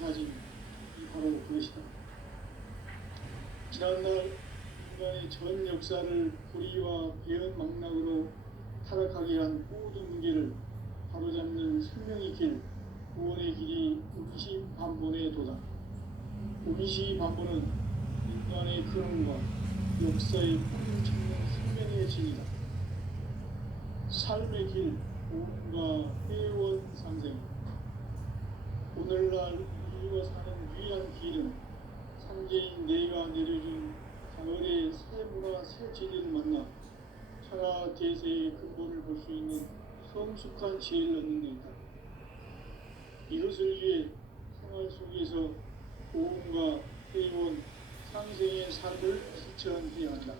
사진이 바로 그것이다. 지난날 인간의 전 역사를 불의와 배은망락으로 타락하게 한 모든 문제를 바로잡는 생명의 길, 구원의 길이 임시반본에 도다. 임시반본은 인간의 근원과 역사의 뿌리를 찾는 생명의 진이다. 삶의 길, 구원과 회원 상생. 오늘날 인류가 사는 유일한 길은 상제인 내가 내려준 가을의 새 문화 새 진리를 만나 천하 대세의 근본을 볼 수 있는 성숙한 지혜를 얻는 데이다. 이것을 위해 생활 속에서 고음과 회원, 상생의 삶을 실천해야 한다.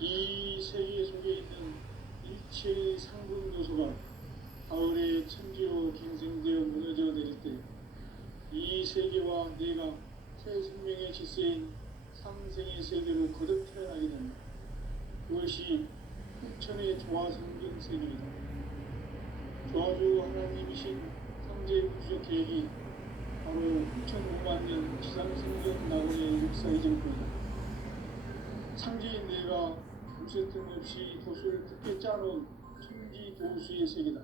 이 세계 속에 있는 일체의 상분 요소가 가을의 천지로 갱생되어 무너져 내릴 때 이 세계와 내가 새 생명의 질서인 상생의 세계로 거듭 태어나게 된다. 그것이 풍천의 조화성경 세계이다. 조화주 하나님이신 상제 우주적 계획이 바로 9,500만 년 지상생전 낙원의 역사 이전뿐이다. 상제인 내가 무쇠 틈없이 도수를 깊게 짜놓은 천지 도수의 세계다.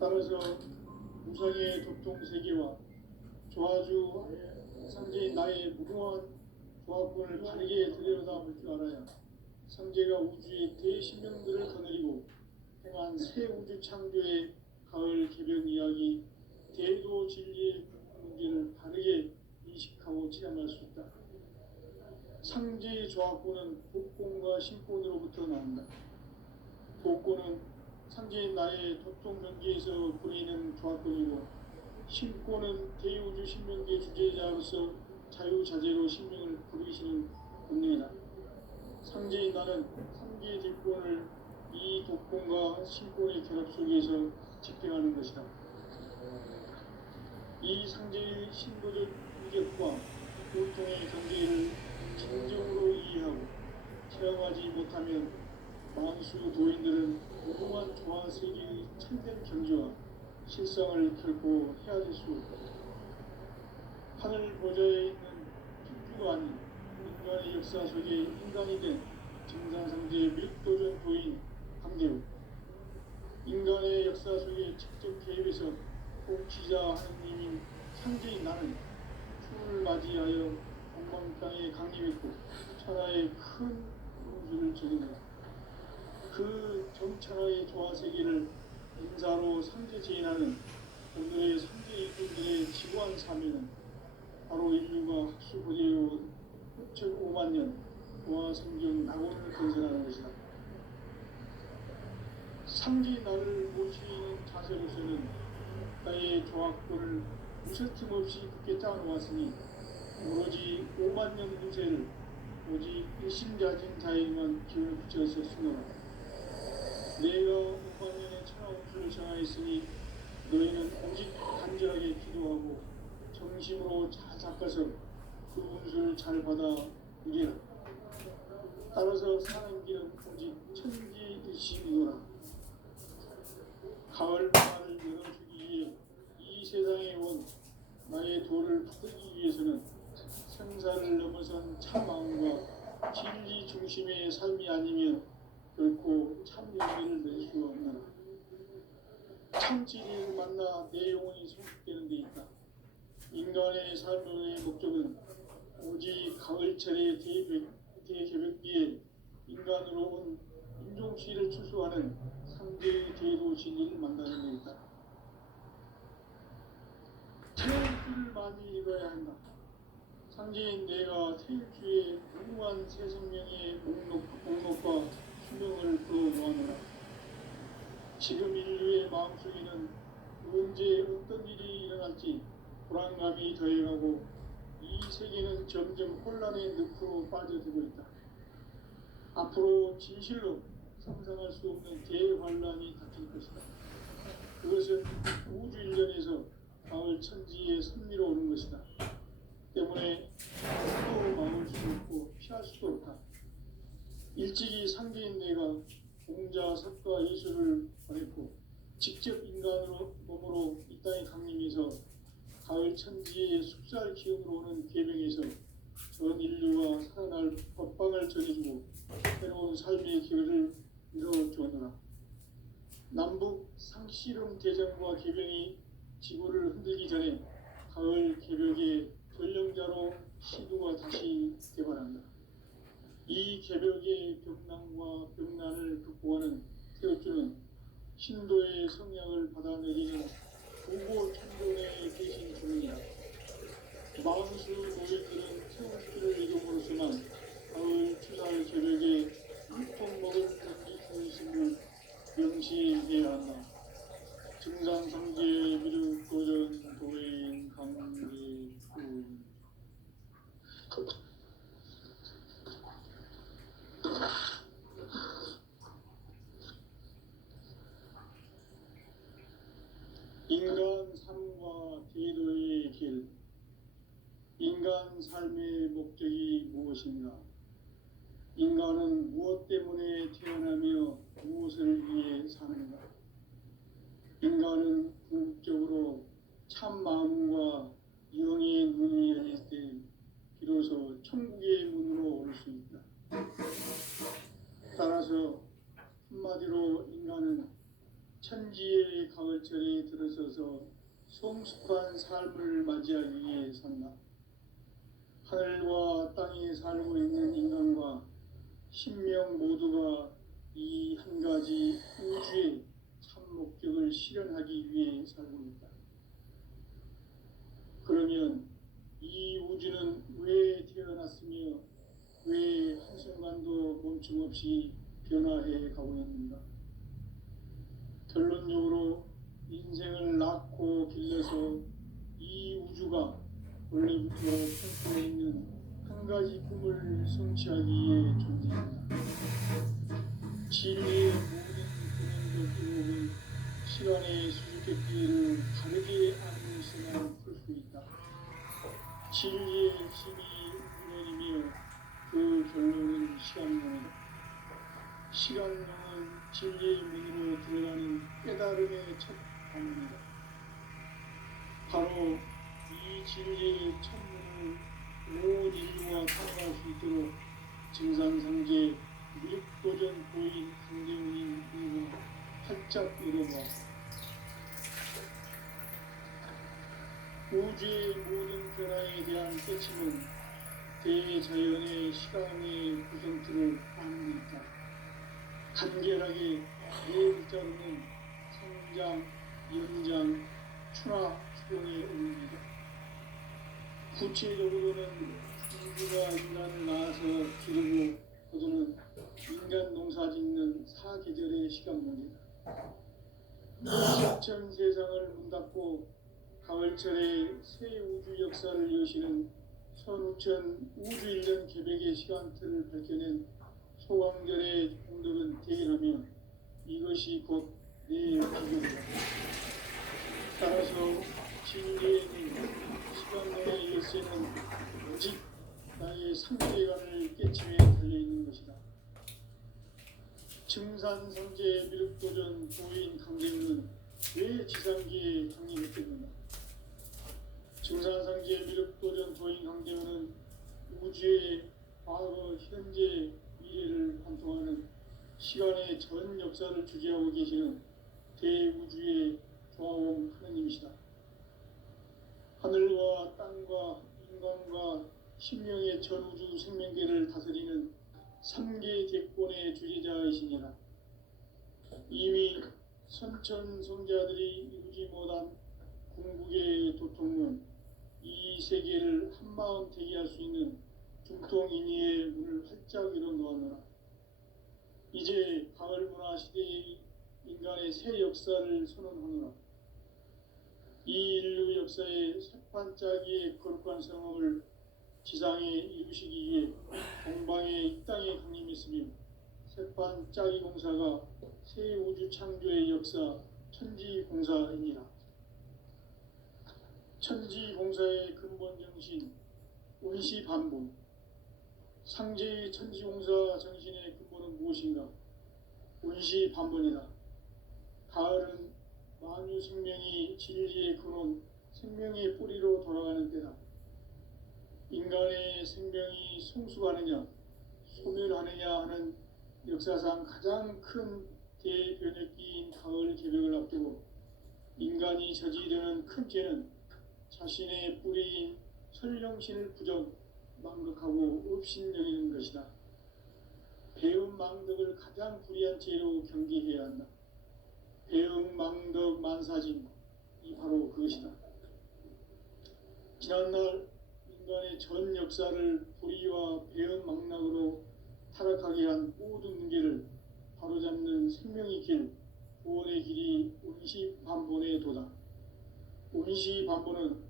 따라서 우상의 도통 세계와 조화주 상제인 나의 무궁한 조합권을 바르게 들여다볼 줄 알아야 상제가 우주의 대신명들을 거느리고 행한 새 우주 창조의 가을 개벽 이야기, 대도 진리의 문제를 바르게 인식하고 체험할 수 있다. 상제의 조합권은 복권과 신권으로부터 나온다. 복권은 상제인 나의 도통 경계에서 보이는 조합권이고, 신권은 대우주 신명계 주제자로서 자유자재로 신명을 부르시는 본능이다. 상제인 나는 상계의 뒷권을 이 독권과 신권의 결합 속에서 집행하는 것이다. 이 상제의 신도적 위력과 고통의 경계를 진정으로 이해하고 체험하지 못하면 만수 도인들은 무궁한 조화세계의 참된 경지와 실상을 결코 헤아릴 수 없다. 하늘 보좌에 있는 천주가 아닌 인간의 역사 속에 인간이 된 증산상제의 밀도전 도인 강대우, 인간의 역사 속에 직접 개입해서 통치자 하느님인 상제인 나는 추운을 맞이하여 엉망 땅에 강림했고 천하의 큰 공주를 적용했다. 그 정천하의 조화세계를 인사로 상제 제인하는 오늘의 상제 일꾼들의 지구한 사명은 바로 인류가 학수고대로 9,500만 년 조화성경 낙원을 건설하는 것이다. 상제 나를 모시는 자세로서는 나의 조합권을 무쇠틈 없이 굳게 짜놓았으니 오로지 5만 년 운세를 오직 일심자진 자에게만 기운을 붙여서 쓰노라. 내가 5만 년의 천하 운수를 정하였으니 너희는 오직 간절하게 기도하고 정심으로 잘 닦아서 그 운수를 잘 받아 누리라. 따라서 사는 길은 오직 천지일심이노라. 가을 문화를 열어주기 위해 이 세상에 온 나의 도를 받기 위해서는 생사를 넘어선 참마음과 진리 중심의 삶이 아니면 결코 참 열매를 낼 수 없느라. 참 진리를 만나 내 영혼이 성숙되는 데 있다. 인간의 삶의 목적은 오직 가을철의 대개벽기에 인간으로 온 인종시를 추수하는 상제의 대도 진리를 만나는 데 있다. 태일주를 많이 읽어야 한다. 상제인 내가 태일주의 무궁한 새 생명의 목록과 수명을 풀어놓아노라. 지금 인류의 마음속에는 언제 어떤 일이 일어날지 불안감이 더해가고 이 세계는 점점 혼란의 늪으로 빠져들고 있다. 앞으로 진실로 상상할 수 없는 대환란이 닥칠 것이다. 그것은 우주 일련에서 가을 천지에 선미로 오는 것이다. 때문에 또 막을 수 없고 피할 수도 없다. 일찍이 상제인 내가 공자, 석가, 예수를 보냈고 직접 인간으로 몸으로 이 땅에 강림해 계병에서 가을 천지의 숲살 기운으로 오는 계병에서 전 인류가 살아날 법방을 전해주고 새로운 삶의 기회를 이뤄주었노라. 남북 상씨름 대전과 계병이 지구를 흔들기 전에 가을 개벽의 전령자로 시도가 다시 개발한다. 이 개벽의 벽난과 벽난을 극복하는 태우주는 신도의 성향을 받아내리는 부고 천존에 계신 주님이다. 마음수 노인들은 태우주를 이름으로서만 가을 추살 개벽의 일통먹은 견디수심을 명시해야 한다. 증상상제 미륵 도전 도인 강제군 인간 삶과 대도의 길. 인간 삶의 목적이 무엇인가? 인간은 무엇 때문에 태어나며 무엇을 위해 사는가? 인간은 궁극적으로 참 마음과 영의 눈이 열릴 때 비로소 천국의 문으로 올 수 있다. 따라서 한마디로 인간은 천지의 가을철에 들어서서 성숙한 삶을 맞이하기 위해 산다. 하늘과 땅에 살고 있는 인간과 신명 모두가 이 한 가지 우주의 참 목적을 실현하기 위해 살고 있다. 그러면 이 우주는 왜 태어났으며 왜 한순간도 멈춤 없이 변화해 가고 있는가? 결론적으로 인생을 낳고 길러서 이 우주가 원래부터 품고 있는 한 가지 꿈을 성취하기 위해 존재한다. 진리의 모든 근원적 유혹은 시간의 수수께끼를 다르게 알고서만 풀 수 있다. 진리의 힘이 근원이며 그 결론은 시간론이다. 시간론은 진리의 문으로 들어가는 깨달음의 첫 방문이다. 바로 이 진리의 첫문을 온 인류가 살아갈 수 있도록 증산상제 미륵도전 보인 강대훈인 이유가 활짝 열어보았다. 우주의 모든 변화에 대한 깨침은 대자연의 시간의 구성틀을 안는다. 간결하게 네 글자로는 성장, 연장, 추나 추동의 의미다. 구체적으로는 우주가 인간을 낳아서 기르고 거두는 인간 농사 짓는 사계절의 시간문이다. 시천 세상을 문 닫고 가을철에 새 우주 역사를 여시는 선우천 우주일년 개백의 시간틀을 밝혀낸 소강절의 공덕은 대일하며 이것이 곧 내 비전이다. 따라서 진리의 시간론의 열쇠는 오직 나의 상대관을 깨침에 달려있는 것이다. 증산상제 미륵도전 도인 강대훈은 왜 지상기에 강림했겠는가? 증산상제 미륵도전 도인 강대훈은 우주의 과거, 현재, 미래를 관통하는 시간의 전 역사를 주재하고 계시는 대우주의 조화원 하느님이시다. 하늘과 땅과 인간과 신명의 전우주 생명계를 다스리는 3계 대권의 주재자이시니라. 이미 선천성자들이 이루지 못한 궁극의 도통문, 이 세계를 한마음 대기할 수 있는 중통인의의 문을 활짝 열어놓았노라. 이제 가을 문화 시대의 인간의 새 역사를 선언하노라. 이 인류 역사의 새판짜기의 거룩한 성험을 지상에 이루시기 위해 동방의 이 땅에 강림했으며 새판짜기 공사가 새 우주 창조의 역사 천지공사이니라. 천지공사의 근본 정신 운시반복. 상제의 천지공사 정신의 근본은 무엇인가? 운시반복이다. 가을은 만유 생명이 진리의 근원 생명의 뿌리로 돌아가는 때다. 인간의 생명이 성숙하느냐 소멸하느냐 하는 역사상 가장 큰 대변혁기인 가을 개벽을 앞두고 인간이 저지르는 큰 죄는 자신의 뿌리인 설령신을 부정 망극하고 업신여기는 것이다. 배음 망덕을 가장 불의한 죄로 경계해야 한다. 배음 망덕 만사진 이 바로 그것이다. 지난날 인간의 전 역사를 불의와 배음 망락으로 타락하게 한 모든 문제를 바로잡는 생명의 길, 구원의 길이 운시반본의 도다. 운시반본은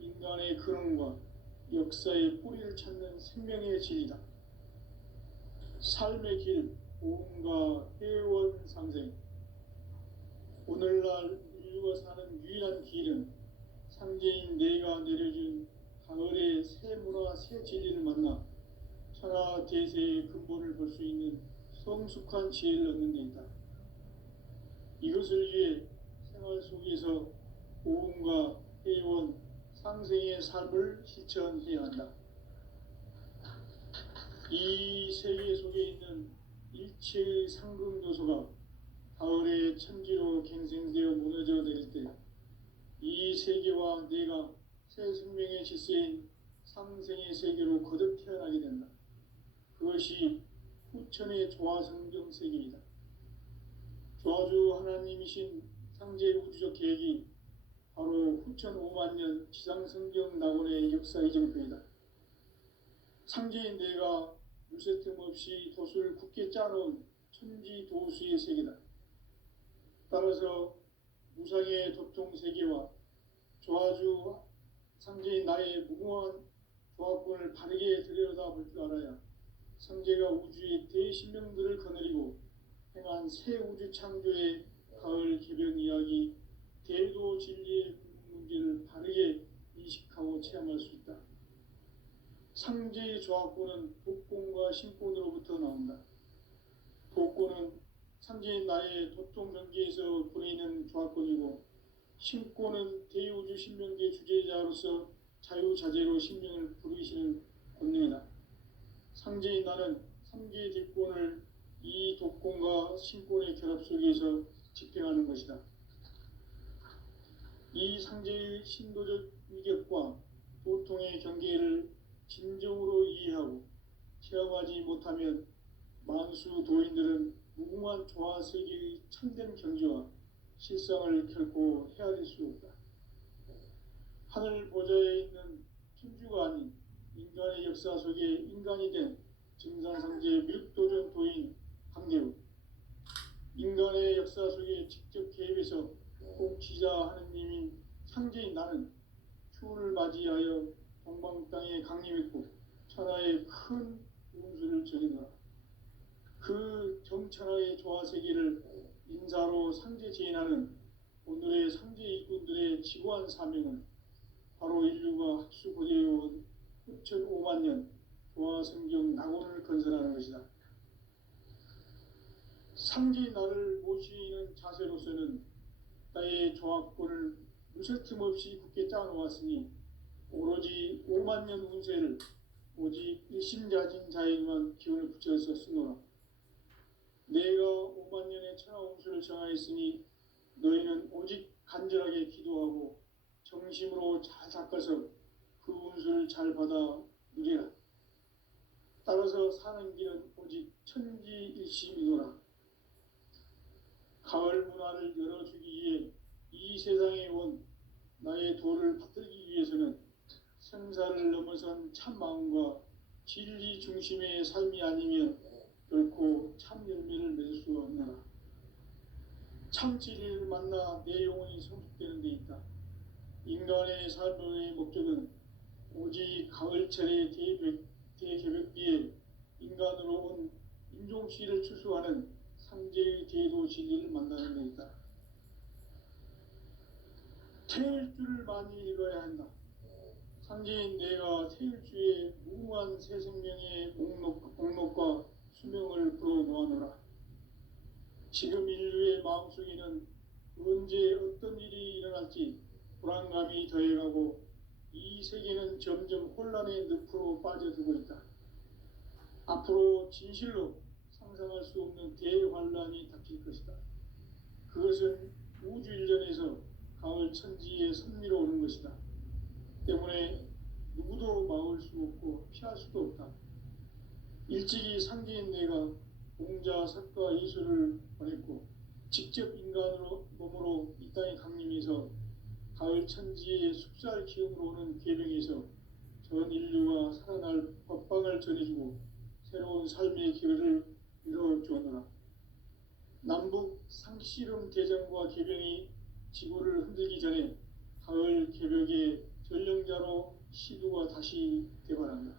인간의 근원과 역사의 뿌리를 찾는 생명의 진리다. 삶의 길, 오음과 회원 상생. 오늘날 인류가 사는 유일한 길은 상제인 내가 내려준 가을의 새 문화 새 진리를 만나 천하 대세의 근본을 볼 수 있는 성숙한 지혜를 얻는 데 있다. 이것을 위해 생활 속에서 오음과 회원 상생의 삶을 실천해야 한다. 이 세계 속에 있는 일체의 상금 요소가 가을의 천지로 갱생되어 무너져 내릴 때 이 세계와 내가 새 생명의 질서인 상생의 세계로 거듭 태어나게 된다. 그것이 후천의 조화성경 세계이다. 조화주 하나님이신 상제 우주적 계획이 바로 후천 5만 년 지상성경 낙원의 역사 이정표이다. 상제인 내가 물새틈 없이 돛을 굳게 짜놓은 천지 도수의 세계다. 따라서 무상의 도통 세계와 조화주 상제인 나의 무궁한 조합권을 바르게 들여다볼 줄 알아야 상제가 우주의 대신명들을 거느리고 행한 새 우주 창조의 가을 개변 이야기 대도 진리의 문제를 바르게 인식하고 체험할 수 있다. 상제의 조합권은 복권과 신권으로부터 나온다. 복권은 상제인 나의 도통 경계에서 보내는 조합권이고 신권은 대우주 신명계 주제자로서 자유자재로 신명을 부르시는 권능이다. 상제인 나는 3개의 대권을 이 독권과 신권의 결합 속에서 집행하는 것이다. 이 상제의 신도적 위격과 도통의 경계를 진정으로 이해하고 체험하지 못하면 만수 도인들은 무궁한 조화 세계의 참된 경지와 실상을 결코 헤아릴 수 없다. 하늘 보좌에 있는 천주가 아닌 인간의 역사 속에 인간이 된 증산상제 밀도전 도인 강대우, 인간의 역사 속에 직접 개입해서 통치자 하느님인 상제인 나는 추운을 맞이하여 동방 땅에 강림했고 천하의 큰 운수를 정해놓아 그 정천하의 조화세계를 인사로 상제 제인하는 오늘의 상제 일꾼들의 지구한 사명은 바로 인류가 학수고대해온 후천 5만 년 조화성경 낙원을 건설하는 것이다. 상제인 나를 모시는 자세로서는 나의 조합권을 무쇠틈 없이 굳게 짜놓았으니 오로지 5만 년 운세를 오직 일심자진 자에게만 기운을 붙여서 쓰노라. 내가 5만 년의 천하 운수를 정하였으니 너희는 오직 간절하게 기도하고 정심으로 잘 닦아서 그 운수를 잘 받아 누리라. 따라서 사는 길은 오직 천지일심이노라. 가을 문화를 열어주기 위해 이 세상에 온 나의 도를 받들기 위해서는 생사를 넘어선 참 마음과 진리 중심의 삶이 아니면 결코 참 열매를 맺을 수 없느라. 참 진리를 만나 내 영혼이 성숙되는 데 있다. 인간의 삶의 목적은 오직 가을철의 대개벽기에 인간으로 온 인종시를 추수하는 상제의 대도 진리를 만나는 데 있다. 태일주를 많이 읽어야 한다. 상제인 내가 태일주의 무궁한 새 생명의 목록과 수명을 불어놓아노라. 지금 인류의 마음속에는 언제 어떤 일이 일어날지 불안감이 더해가고 이 세계는 점점 혼란의 늪으로 빠져들고 있다. 앞으로 진실로 상상할 수 없는 대환란이 닥칠 것이다. 그것은 우주 일전에서 가을 천지에 선미로 오는 것이다. 때문에 누구도 막을 수 없고 피할 수도 없다. 일찍이 상계인 내가 공자, 석가, 이수를 보냈고 직접 인간으로 몸으로 이 땅에 강림해서 가을 천지의 숙살 기운으로 오는 계명에서 전 인류가 살아날 법방을 전해주고 새로운 삶의 기회를 이뤄주었노라. 남북 상씨름 대전과 계병이 지구를 흔들기 전에 가을 개벽의 전령자로 시두가 다시 대발한다.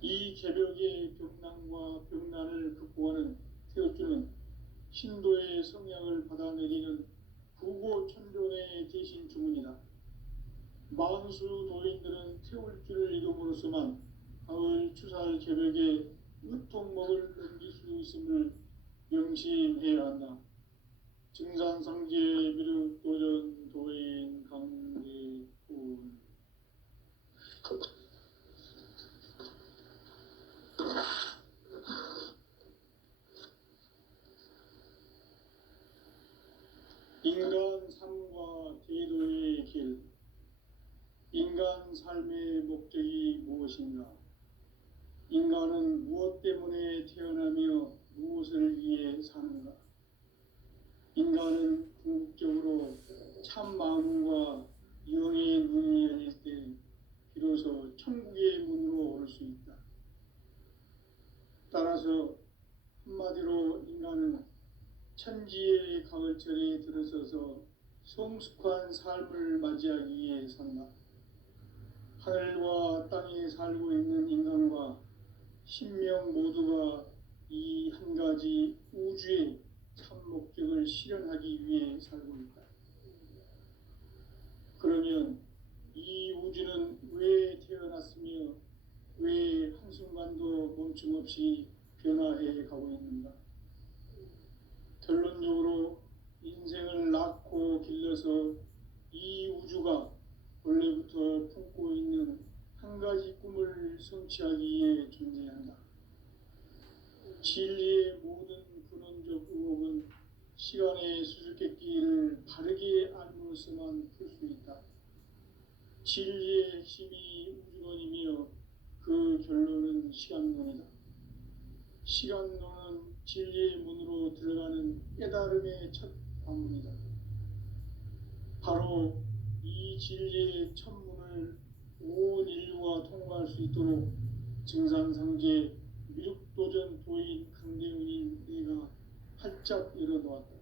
이 개벽의 벽난과 벽난을 극복하는 태우주는 신도의 성향을 받아내리는 부고천존의 대신 주문이다. 만수 도인들은 태울주를 이름으로서만 가을 추살 개벽의 으통목을 넘길 수 있음을 명심해야 한다. 증산상제 미륵도전 도인 강대군 인간 삶과 제도의 길. 인간 삶의 목적이 무엇인가? 인간은 무엇 때문에 태어나며 무엇을 위해 사는가? 인간은 궁극적으로 참 마음과 영의 눈이 열릴 때 비로소 천국의 문으로 올 수 있다. 따라서 한마디로 인간은 천지의 가을철에 들어서서 성숙한 삶을 맞이하기 위해 산다. 하늘과 땅에 살고 있는 인간과 신명 모두가 이 한 가지 우주의 참 목적을 실현하기 위해 살고 있다. 그러면 이 우주는 왜 태어났으며 왜 한순간도 멈춤없이 변화해 가고 있는가? 결론적으로 인생을 낳고 길러서 이 우주가 원래부터 품고 있는 한 가지 꿈을 성취하기 위해 존재한다. 진리의 모든 근원적 의혹은 시간의 수수께끼를 바르게 알므로서만 풀 수 있다. 진리의 핵심이 우주론이며 그 결론은 시간론이다. 시간론은 진리의 문으로 들어가는 깨달음의 첫 관문이다. 바로 이 진리의 첫 문을 온 인류가 통과할 수 있도록 증산상제 미륵도전 도인 강대훈인 내가 활짝 열어놓았다.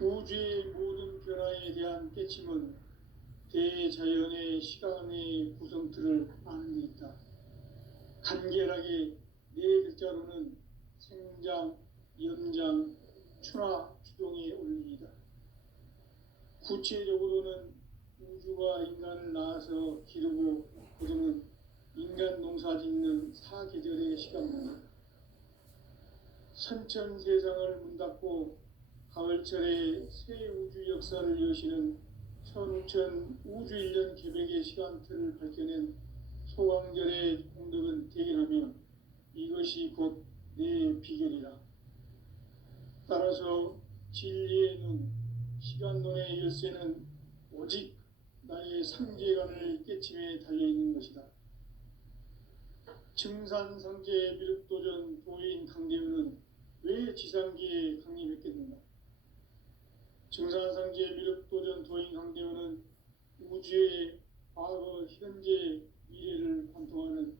우주의 모든 변화에 대한 깨침은 대자연의 시간의 구성틀을 아는 데 있다. 간결하게 네 글자로는 생장, 연장, 추나, 추동의 원리이다. 구체적으로는 우주가 인간을 낳아서 기르고 거두는 인간 농사 짓는 사계절의 시간입니다. 선천 세상을 문 닫고 가을철에 새 우주 역사를 여시는 천우천 우주 1년 개벽의 시간틀을 밝혀낸 소강절의 공덕은 대견하며 이것이 곧 내 비결이라. 따라서 진리의 눈, 시간론의 열쇠는 오직 나의 상제관을 깨침에 달려있는 것이다. 증산상제 미륵도전 도인 강대훈은 왜 지상계에 강림했겠는가? 증산상제 미륵도전 도인 강대훈은 우주의 과거, 현재, 미래를 관통하는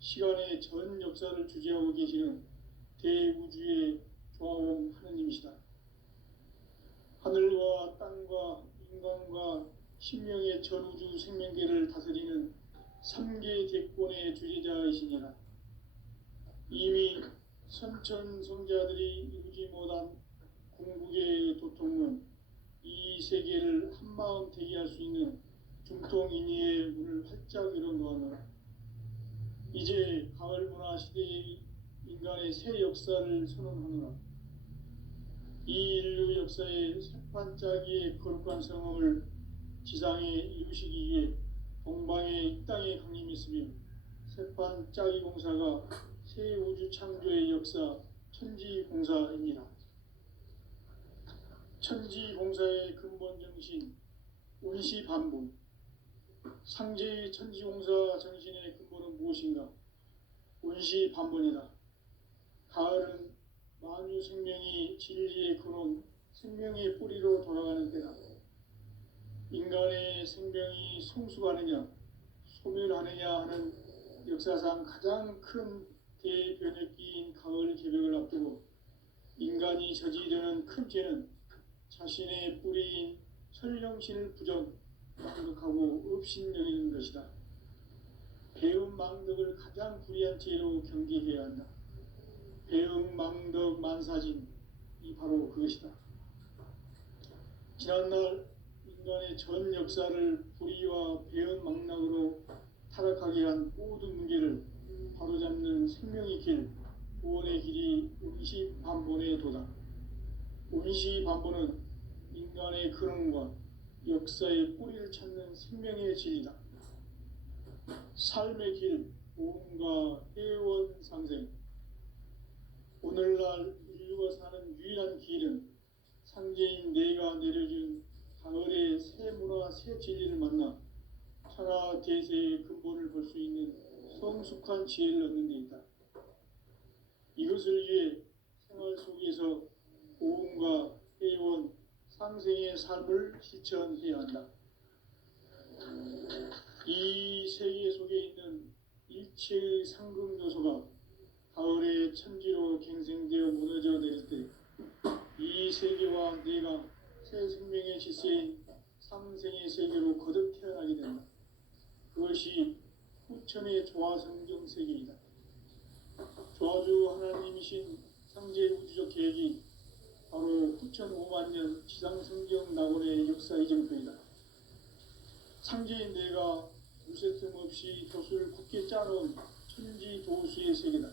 시간의 전 역사를 주재하고 계시는 대우주의 조화원 하느님이시다. 하늘과 땅과 인간과 신명의 전우주 생명계를 다스리는 3계 대권의 주재자이시니라. 이미 선천성자들이 이루지 못한 궁극의 도통은 이 세계를 한마음 대기할 수 있는 중통인의의 문을 활짝 열어놓았노라. 이제 가을 문화 시대의 인간의 새 역사를 선언하노라. 이 인류 역사의 새판짜기의 거룩한 성험을 지상에 이루시기 위해 동방의 이 땅에 강림했으며 새판짜기 공사가 새 우주 창조의 역사 천지공사입니다. 천지공사의 근본 정신 운시반본. 상제의 천지공사 정신의 근본은 무엇인가? 운시반본이다. 가을은 만유 생명이 진리의 근원, 생명의 뿌리로 돌아가는 때다. 인간의 생명이 성숙하느냐, 소멸하느냐 하는 역사상 가장 큰 대변혁기인 가을 개벽을 앞두고 인간이 저지르는 큰 죄는 자신의 뿌리인 설령신을 망덕하고 업신여기는 것이다. 배음 망덕을 가장 불의한 죄로 경계해야 한다. 배음 망덕 만사진이 바로 그것이다. 지난날 인간의 전 역사를 불의와 배음 망락으로 타락하게 한 모든 문제를 바로잡는 생명의 길, 구원의 길이 운시반본의 도다. 운시반본은 인간의 근원과 역사의 뿌리를 찾는 생명의 진리다. 삶의 길, 보험과 회원 상생. 오늘날 인류가 사는 유일한 길은 상제인 내가 내려준 가을의 새 문화, 새 진리를 만나 천하 대세의 근본을 볼 수 있는 성숙한 지혜를 얻는 데 있다. 이것을 위해 생활 속에서 보험과 회원, 상생의 삶을 실천해야 한다. 이 세계 속에 있는 일체의 상금 요소가 가을의 천지로 갱생되어 무너져 내릴 때 이 세계와 내가 새 생명의 질서인 상생의 세계로 거듭 태어나게 된다. 그것이 후천의 조화성경 세계이다. 조화주 하나님이신 상제 우주적 계획이 바로 9,500,000년 지상성경 낙원의 역사 이정표이다. 상제인 내가 무쇠 틈 없이 도수를 굳게 짜놓은 천지 도수의 세계다.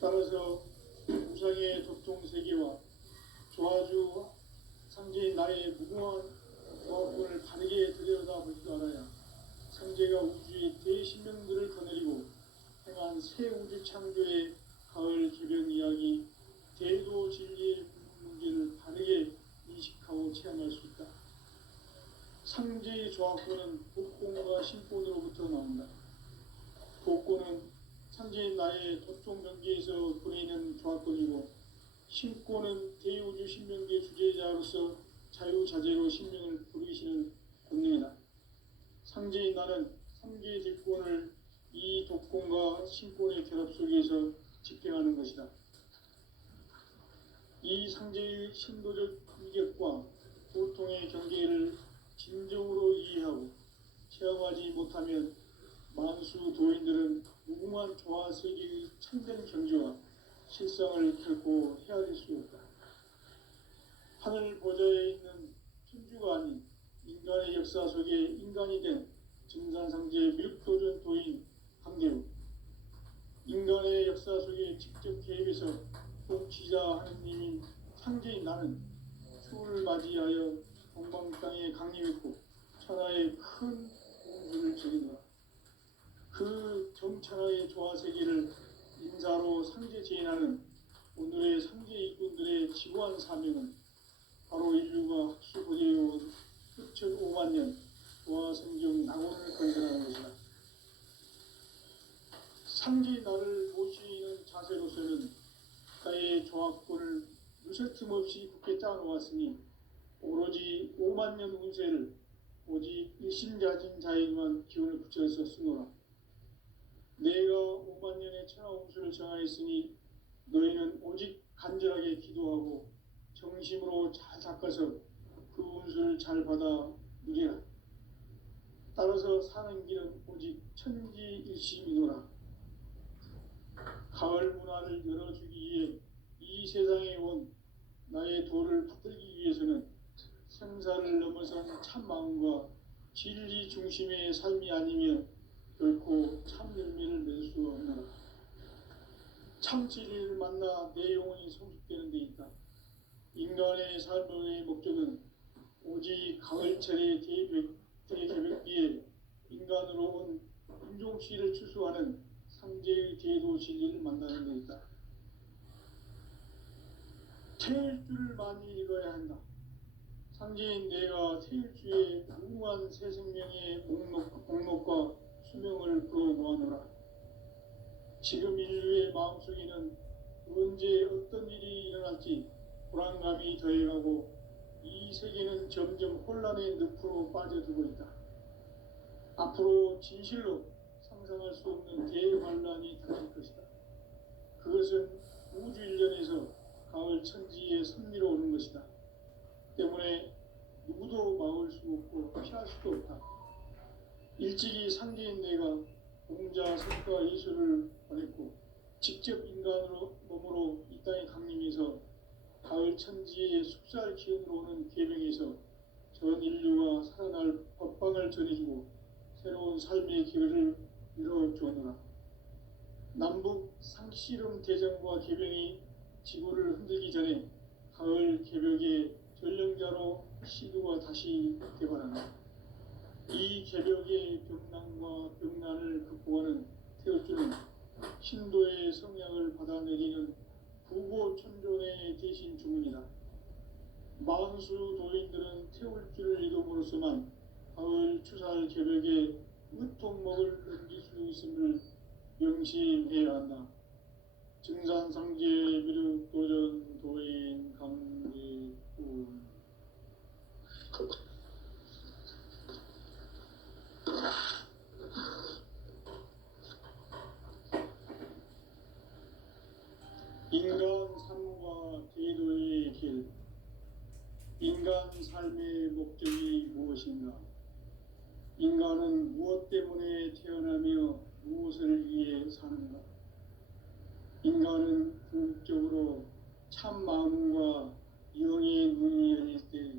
따라서 우상의 도통세계와 조화주 상제인 나의 무궁한 조합권을 바르게 들여다볼 줄 알아야 상제가 우주의 대신명들을 거느리고 행한 새 우주 창조의 가을 개변 이야기, 대도 진리의 문제를 바르게 인식하고 체험할 수 있다. 상제의 조합권은 복권과 신권으로부터 나온다. 복권은 상제인 나의 도통 경계에서 보내는 조합권이고, 신권은 대우주 신명계 주제자로서 자유자재로 신명을 부르시는 권능이다. 상제인 나는 3개의 대권을 이 독권과 신권의 결합 속에서 집행하는 것이다. 이 상제의 신도적 위격과 보통의 경계를 진정으로 이해하고 체험하지 못하면 만수 도인들은 무궁한 조화 세계의 참된 경지와 실상을 결코 헤아릴 수 없다. 하늘 보좌에 있는 천주가 아닌 인간의 역사 속에 인간이 된 증산상제 밀도전 도인 강대우, 인간의 역사 속에 직접 개입해서 통치자 하느님인 상제인 나는 추를 맞이하여 동방 땅에 강림했고 천하의 큰 공주를 즐기노라. 그 정천하의 조화세계를 인사로 상제 제인하는 오늘의 상제 일꾼들의 지구한 사명은 바로 인류가 학수고대해온 6,500,000년 조화성경 낙원을 건설하는 것이다. 상제인 나를 모시는 자세로서는 나의 조합권을 무쇠 틈 없이 굳게 짜놓았으니 오로지 50,000년 운세를 오직 일심자진 자에게만 기운을 붙여서 쓰노라. 내가 50,000년의 천하운수를 정하였으니 너희는 오직 간절하게 기도하고 정심으로 잘 닦아서 그 운수를 잘 받아 누리라. 따라서 사는 길은 오직 천지일심이노라. 가을 문화를 열어주기 위해 이 세상에 온 나의 도를 받들기 위해서는 생사를 넘어선 참 마음과 진리 중심의 삶이 아니면 결코 참 열매를 맺을 수 없노라. 참 진리를 만나 내 영혼이 성숙되는 데 있다. 인간의 삶의 목적은 오직 가을철의 대개벽기에 인간으로 온 인종씨를 추수하는 상제의 제도 진리를 만나는 것이다. 태일주를 많이 읽어야 한다. 상제인 내가 태일주의 무궁한 새 생명의 목록과 수명을 풀어 놓아노라. 지금 인류의 마음속에는 언제 어떤 일이 일어날지 불안감이 더해가고 이 세계는 점점 혼란의 늪으로 빠져들고 있다. 앞으로 진실로 상상할 수 없는 대환란이 닥칠 것이다. 그것은 우주 일련에서 가을 천지의 섭리로 오는 것이다. 때문에 누구도 막을 수 없고 피할 수도 없다. 일찍이 상제인 내가 공자, 석가, 예수를 보냈고 직접 인간으로 몸으로 이 땅에 강림해서 가을 천지의 숙살 기운으로 오는 계명에서 전 인류가 살아날 법방을 전해주고 새로운 삶의 기회를 열어주었노라. 남북 상씨름 대전과 계명이 지구를 흔들기 전에 가을 개벽의 전령자로 시두가 다시 개발한다. 이 개벽의 병난과 병난을 극복하는 태울주는 신도의 성향을 받아내리는 부고천존의 대신 주문이다. 만수 도인들은 태울주를 이름으로서만 가을 추살 개벽에 으통목을 넘길 수 있음을 명심해야 한다. 증산상제 미륵도전 도인 강제군 인간 삶과 제도의 길. 인간 삶의 목적이 무엇인가? 인간은 무엇 때문에 태어나며 무엇을 위해 사는가? 인간은 궁극적으로 참 마음과 영의 문이 열릴 때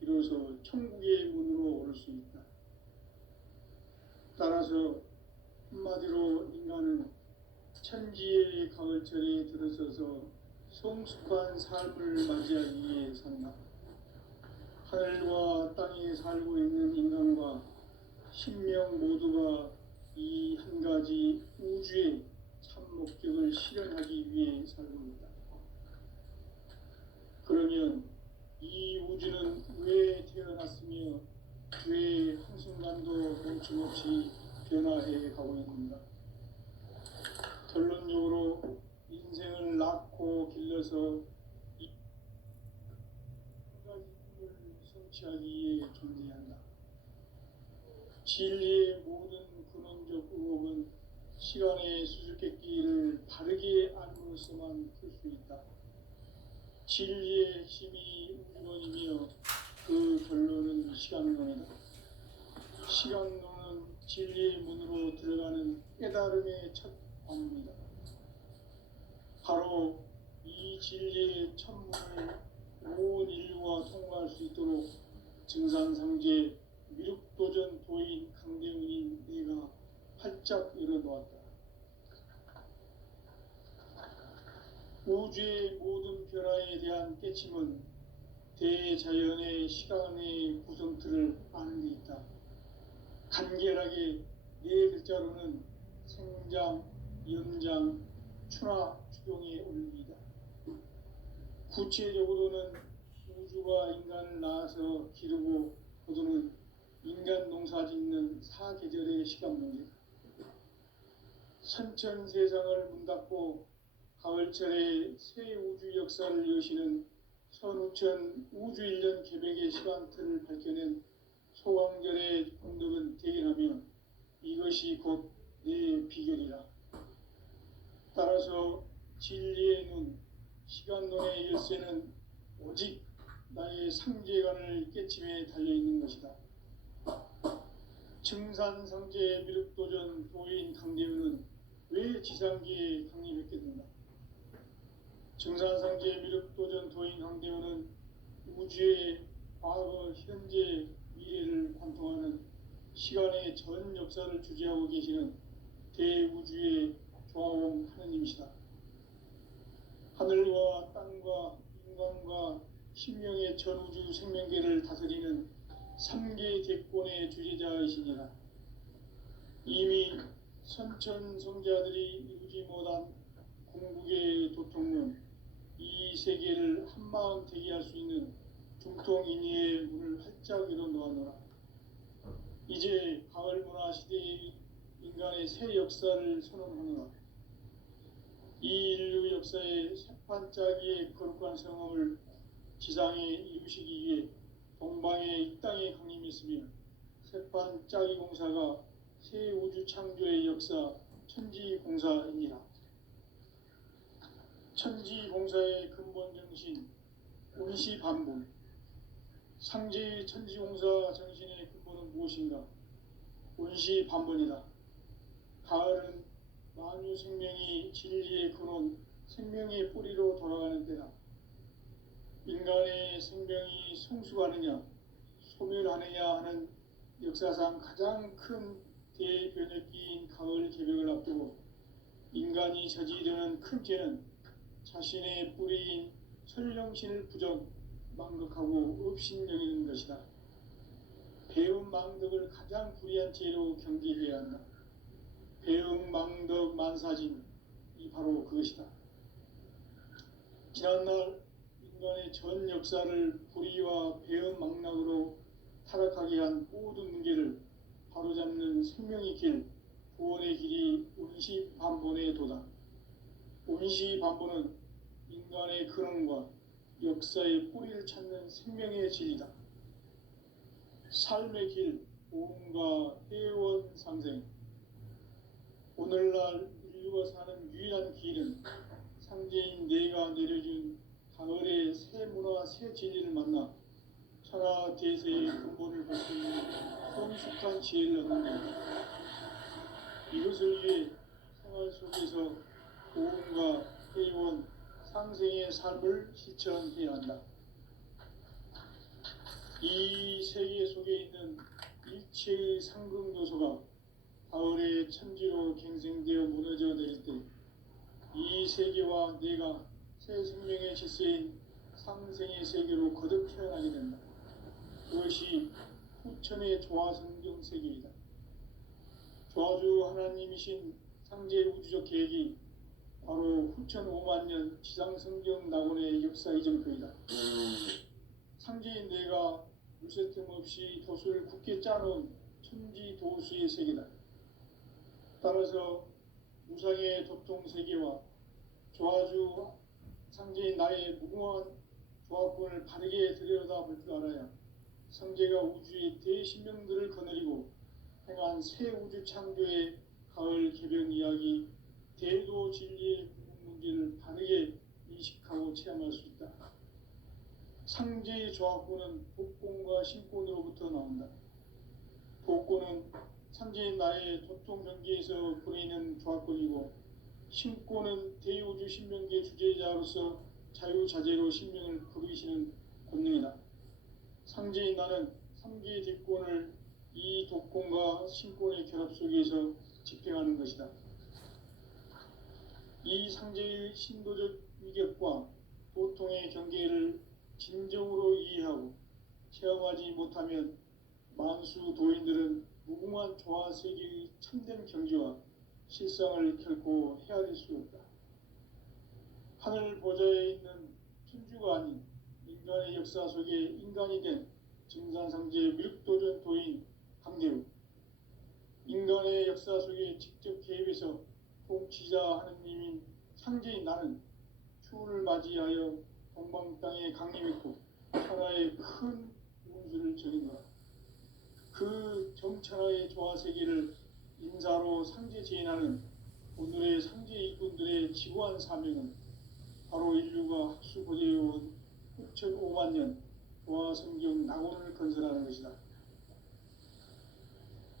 비로소 천국의 문으로 오를 수 있다. 따라서 한마디로 인간은 천지의 가을철에 들어서서 성숙한 삶을 맞이하기 위해 산다. 하늘과 땅에 살고 있는 인간과 신명 모두가 이 한 가지 우주의 참 목적을 실현하기 위해 살고 있다. 그러면 이 우주는 왜 태어났으며 왜 한순간도 멈춤없이 변화해 가고 있는가? 결론적으로 인생을 낳고 길러서 이 한 가지 꿈을 성취하기 위해 존재한다. 진리의 모든 근원적 의혹은 시간의 수수께끼를 바르게 알므로써만 풀 수 있다. 진리의 핵심이 우주론이며 그 결론은 시간론이다. 시간론은 진리의 문으로 들어가는 깨달음의 첫 방문이다. 바로 이 진리의 천문을 온 인류가 통과할 수 있도록 증산상제 미륵도전 도인 강대훈인 내가 활짝 열어놓았다. 우주의 모든 변화에 대한 깨침은 대자연의 시간의 구성틀을 아는 데 있다. 간결하게 네 글자로는 생장, 연장, 추나 추동의 원리이다. 구체적으로는 우주가 인간을 낳아서 기르고 거두는 인간 농사 짓는 사계절의 시간 문제다. 선천 세상을 문 닫고 가을철에 새 우주 역사를 여시는 선우천 우주일년 개벽의 시간틀을 밝혀낸 소강절의 공덕은 대견하며 이것이 곧 내 비결이라. 따라서 진리의 눈, 시간론의 열쇠는 오직 나의 상제관을 깨침에 달려있는 것이다. 증산상제 미륵도전 도인 강대훈은 왜 지상계에 강림했겠는가? 증산상제 미륵도전 도인 강대훈은 우주의 과거, 현재, 미래를 관통하는 시간의 전 역사를 주재하고 계시는 대우주의 조화원 하느님이시다. 하늘과 땅과 인간과 신명의 전우주 생명계를 다스리는 3계 대권의 주제자이시니라. 이미 선천성자들이 이루지 못한 궁극의 도통론, 이 세계를 한마음 되게 할 수 있는 중통인의의 문을 활짝 열어 놓았노라. 이제 가을 문화 시대의 인간의 새 역사를 선언하노라. 이 인류 역사의 새판짜기의 거룩한 성험을 지상에 이루시기 위해 동방의 이 땅에 강림했으며 새판짜기 공사가 새 우주 창조의 역사 천지공사이니라. 천지공사의 근본 정신 운시반본. 상제의 천지공사 정신의 근본은 무엇인가? 운시반본이다. 가을은 만유 생명이 진리의 근원, 생명의 뿌리로 돌아가는 때다. 인간의 생명이 성숙하느냐, 소멸하느냐 하는 역사상 가장 큰 대변혁기인 가을 개벽을 앞두고 인간이 저지르는 큰 죄는 자신의 뿌리인 설령신을 부정, 망극하고 업신여기는 것이다. 배움 망덕을 가장 불의한 죄로 경계해야 한다. 배움 망덕 만사진, 이 바로 그것이다. 지난날 인간의 전 역사를 불의와 배움 망락으로 타락하게 한 모든 문제를 바로잡는 생명의 길, 구원의 길이 운시반본의 도다. 운시반본은 인간의 근원과 역사의 뿌리를 찾는 생명의 진리다. 삶의 길, 보험과 회원 상생. 오늘날 인류가 사는 유일한 길은 상제인 내가 내려준 가을의 새 문화, 새 진리를 만나 천하 대세의 근본을 볼 수 있는 성숙한 지혜를 얻는 것입니다. 이것을 위해 생활 속에서 보험과 회원, 상생의 삶을 실천해야 한다. 이 세계 속에 있는 일체의 상승요소가 가을의 천지로 갱생되어 무너져 내릴 때 이 세계와 내가 새 생명의 질서인 상생의 세계로 거듭 태어나게 된다. 그것이 후천의 조화성경 세계이다. 조화주 하나님이신 상제 우주적 계획이 바로 후천 5만 년 지상성경 낙원의 역사 이정표이다. 상제인 내가 물새틈 없이 도수를 굳게 짜놓은 천지 도수의 세계다. 따라서 무상의 도통 세계와 조화주 상제인 나의 무궁한 조합권을 바르게 들여다볼 줄 알아야 상제가 우주의 대신명들을 거느리고 행한 새 우주 창조의 가을 개변 이야기, 대도 진리의 궁극 문제를 바르게 인식하고 체험할 수 있다. 상제의 조합권은 복권과 신권으로부터 나온다. 복권은 상제인 나의 도통 경계에서 보내는 조합권이고, 신권은 대우주 신명계 주제자로서 자유자재로 신명을 부르시는 권능이다. 상제인 나는 3개 대권을 이 독권과 신권의 결합 속에서 집행하는 것이다. 이 상제의 신도적 위격과 보통의 경계를 진정으로 이해하고 체험하지 못하면 만수 도인들은 무궁한 조화 세계의 참된 경지와 실상을 결코 헤아릴 수 없다. 하늘 보좌에 있는 천주가 아닌 인간의 역사 속에 인간이 된 증산상제 밀도전 도인 강대우, 인간의 역사 속에 직접 개입해서 통치자 하느님인 상제인 나는 추운을 맞이하여 동방 땅에 강림했고 천하의 큰 운수를 저긴 거라. 그 정천하의 조화 세계를 인사로 상제 제인하는 오늘의 상제 일꾼들의 지구한 사명은 바로 인류가 학수고대해온 6,500만 년 조화 성경 낙원을 건설하는 것이다.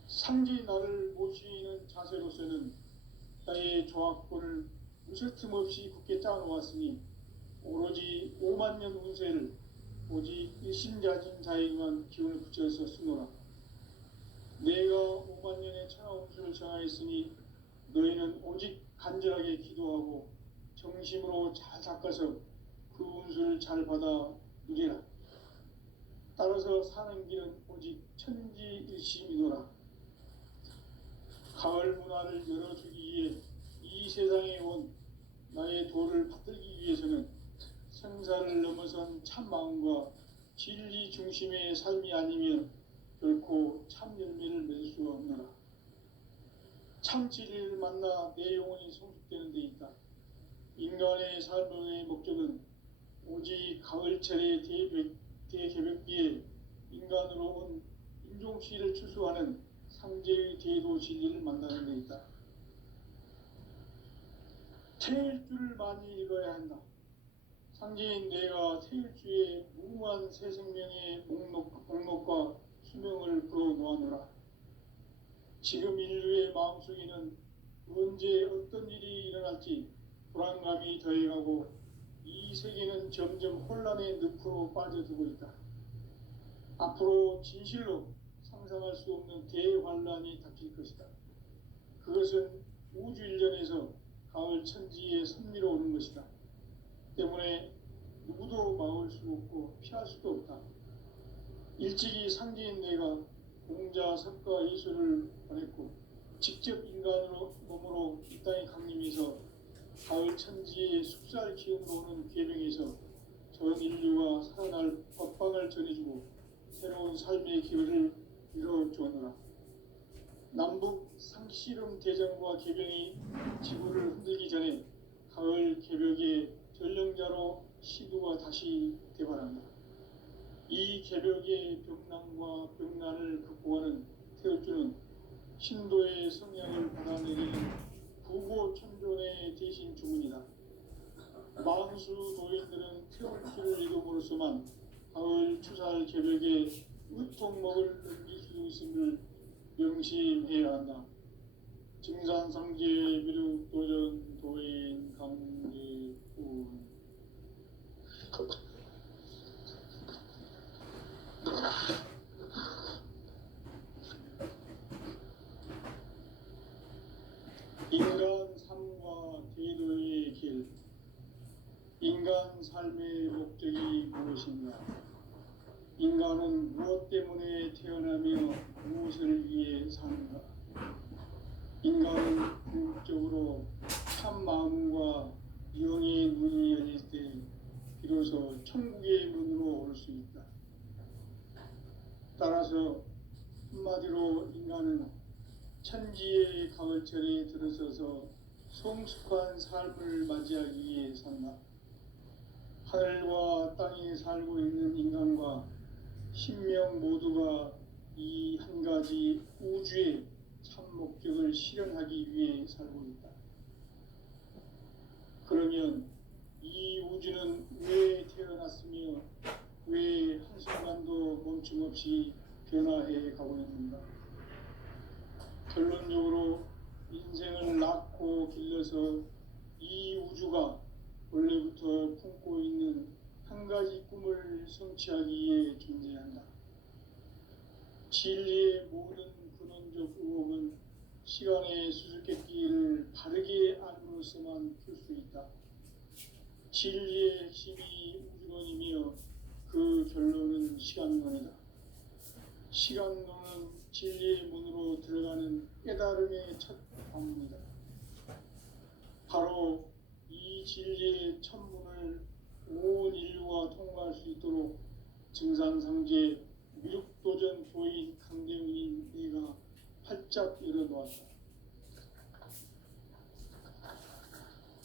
상제인 나를 모시는 자세로서는 나의 조합권을 무쇠틈 없이 굳게 짜놓았으니 오로지 5만 년 운세를 오직 일심자진 자에게만 기운을 붙여서 쓰노라. 내가 5만 년의 천하 운수를 정하였으니 너희는 오직 간절하게 기도하고 정심으로 잘 닦아서 그 운수를 잘 받아 누리라. 따라서 사는 길은 오직 천지일심이노라. 가을 문화를 열어주기 위해 이 세상에 온 나의 도를 받들기 위해서는 생사를 넘어선 참 마음과 진리 중심의 삶이 아니면 결코 참 열매를 맺을 수가 없노라. 참 진리를 만나 내 영혼이 성숙되는 데 있다. 인간의 삶의 목적은 오직 가을철의 대개벽기에 인간으로 온 인종시를 추수하는 상제의 대도 진리를 만나는 데 있다. 태일주를 많이 읽어야 한다. 상제인 내가 태일주의 무궁한 새 생명의 목록과 수명을 풀어놓아노라. 지금 인류의 마음속에는 언제 어떤 일이 일어날지 불안감이 더해가고 이 세계는 점점 혼란의 늪으로 빠져들고 있다. 앞으로 진실로 상상할 수 없는 대환란이 닥칠 것이다. 그것은 우주 일련에서 가을 천지에 선미로 오는 것이다. 때문에 누구도 막을 수 없고 피할 수도 없다. 일찍이 상제인 내가 공자, 석가, 예수를 보냈고 직접 인간으로 몸으로 이 땅에 강림해서 가을 천지의 숲살 기운으로 오는 계명에서 전 인류가 살아날 법방을 전해주고 새로운 삶의 기회를 이뤄주었노라. 남북 상씨름 대전과 개병이 지구를 흔들기 전에 가을 개벽의 전령자로 시두가 다시 대발한다. 이 개벽의 벽난과 벽난을 극복하는 태엽주는 신도의 성향을 받아내리는 부고천존의 대신 주문이다. 망수 도인들은 태엽주를 읽음으로써만 가을 추살 개벽의 의통목을 넘길 수 있음을 명심해야 한다. 증산상제 미륵도전 도인 강제운 인간 삶과 대도의 길. 인간 삶의 목적이 무엇인가? 인간은 무엇 때문에 태어나며 무엇을 위해 사는가? 인간은 궁극적으로 참 마음과 영의 문이 열릴 때 비로소 천국의 문으로 올 수 있다. 따라서 한마디로 인간은 천지의 가을철에 들어서서 성숙한 삶을 맞이하기 위해 산다. 하늘과 땅에 살고 있는 인간과 신명 모두가 이 한 가지 우주의 참 목적을 실현하기 위해 살고 있다. 그러면 이 우주는 왜 태어났으며 왜 한순간도 멈춤없이 변화해 가고 있는가? 결론적으로 인생을 낳고 길러서 이 우주가 원래부터 품고 있는 한 가지 꿈을 성취하기 위해 존재한다. 진리의 모든 근원적 의혹은 시간의 수수께끼를 바르게 알므로써만 풀 수 있다. 진리의 핵심이 우주론이며 그 결론은 시간론이다. 시간론은 진리의 문으로 들어가는 깨달음의 첫 방문이다. 바로 이 진리의 천문을 온 인류가 통과할 수 있도록 증산상제 미륵도전 도인 강대웅인 내가 활짝 열어놓았다.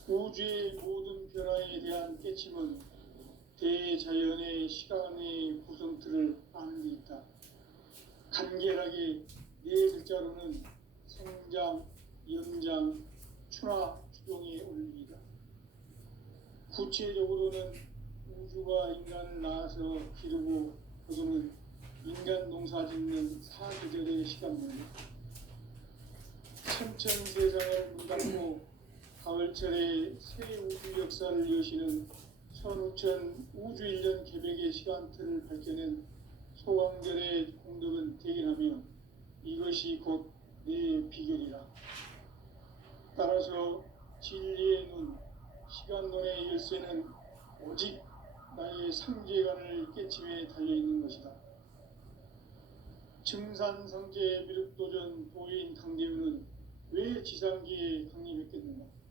우주의 모든 변화에 대한 깨침은 대자연의 시간의 구성틀을 아는 데 있다. 간결하게 네 글자로는 생장, 연장, 추나, 추동의 원리이다. 구체적으로는 우주가 인간을 낳아서 기르고 거두는 인간 농사 짓는 사계절의 시간문이다. 천천세상을 문닫고 가을철에 새 우주 역사를 여시는 선우천 우주일년 개벽의 시간틀을 밝혀낸 소강절의 공덕은 대견하며 이것이 곧 내 비결이라. 따라서 진리의 눈, 시간론의 열쇠는 오직 나의 상제간을 깨침에 달려있는 것이다. 증산상제 미륵도전 도인 강대우는 왜 지상기에 강림했겠는가?